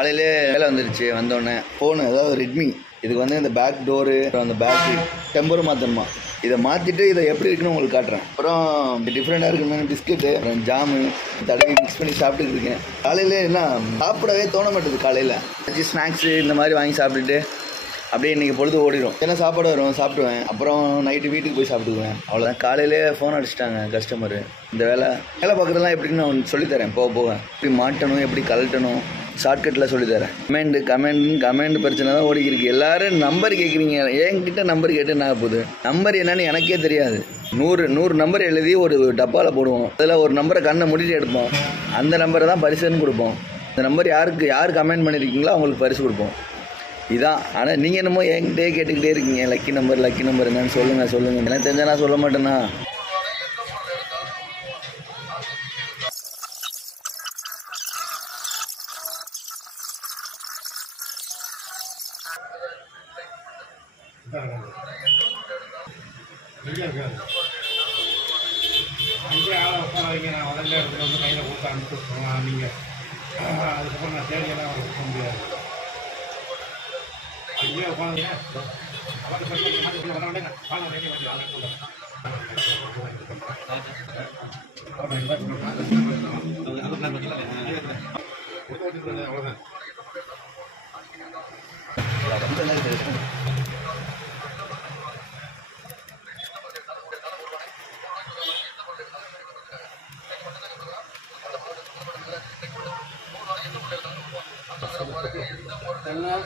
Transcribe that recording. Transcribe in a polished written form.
காலையிலே வேலை வந்துருச்சு. வந்தோடனே ஃபோனு, அதாவது ரெட்மி, இதுக்கு வந்து இந்த பேக் டோரு, அந்த பேக்கு டெம்பரும் மாற்றணுமா. இதை மாற்றிட்டு இதை எப்படி இருக்குன்னு உங்களுக்கு காட்டுறேன். அப்புறம் டிஃப்ரெண்ட்டாக இருக்குன்னு பிஸ்கெட்டு, அப்புறம் ஜாமு தடவி மிக்ஸ் பண்ணி சாப்பிட்டுட்டு இருக்கேன். காலையில் என்ன சாப்பிடவே தோண மாட்டேது. காலையில் ஏதாச்சும் ஸ்நாக்ஸு இந்த மாதிரி வாங்கி சாப்பிட்டுட்டு அப்படியே இன்றைக்கி பொழுது ஓடிடும். ஏன்னா சாப்பாடு வரும், சாப்பிடுவேன். அப்புறம் நைட்டு வீட்டுக்கு போய் சாப்பிட்டுக்குவேன். அவ்வளோதான். காலையிலே ஃபோன் அடிச்சிட்டாங்க கஸ்டமரு. இந்த வேலை பார்க்குறதுலாம் எப்படின்னு நான் சொல்லித்தரேன். போவேன் எப்படி மாட்டணும், எப்படி கழட்டணும், ஷார்ட்கட்டில் சொல்லித்தரேன். கமெண்ட் பிரச்சனை தான் ஓடிக்கிருக்கு. எல்லோரும் நம்பர் கேட்குறீங்க. என்கிட்ட நம்பர் கேட்டு என்ன போகுது? நம்பர் என்னன்னு எனக்கே தெரியாது. 100 நம்பர் எழுதி ஒரு டப்பாவில் போடுவோம். அதில் ஒரு நம்பரை கண்ணை முடிட்டு எடுப்போம். அந்த நம்பரை தான் பரிசுன்னு கொடுப்போம். இந்த நம்பர் யார் கமெண்ட் பண்ணியிருக்கீங்களோ அவங்களுக்கு பரிசு கொடுப்போம். இதான். ஆனால் நீங்கள் என்னமோ என்கிட்டே கேட்டுக்கிட்டே இருக்கீங்க. லக்கி நம்பர் என்னன்னு சொல்லுங்கள். எனக்கு தெரிஞ்சால் நான் சொல்ல மாட்டேன்னா. அங்கே ஆளை உட்காராதீங்க. நான் முதல்ல இடத்துல வந்து கையில் கொடுத்து அனுப்பிச்சுட்ருவோம். நீங்கள் அதுக்கப்புறம் நான் தேடியெல்லாம் கொடுக்க முடியாது. அங்கேயே உட்காந்துங்க. அவ்வளோதான். எல்லாம்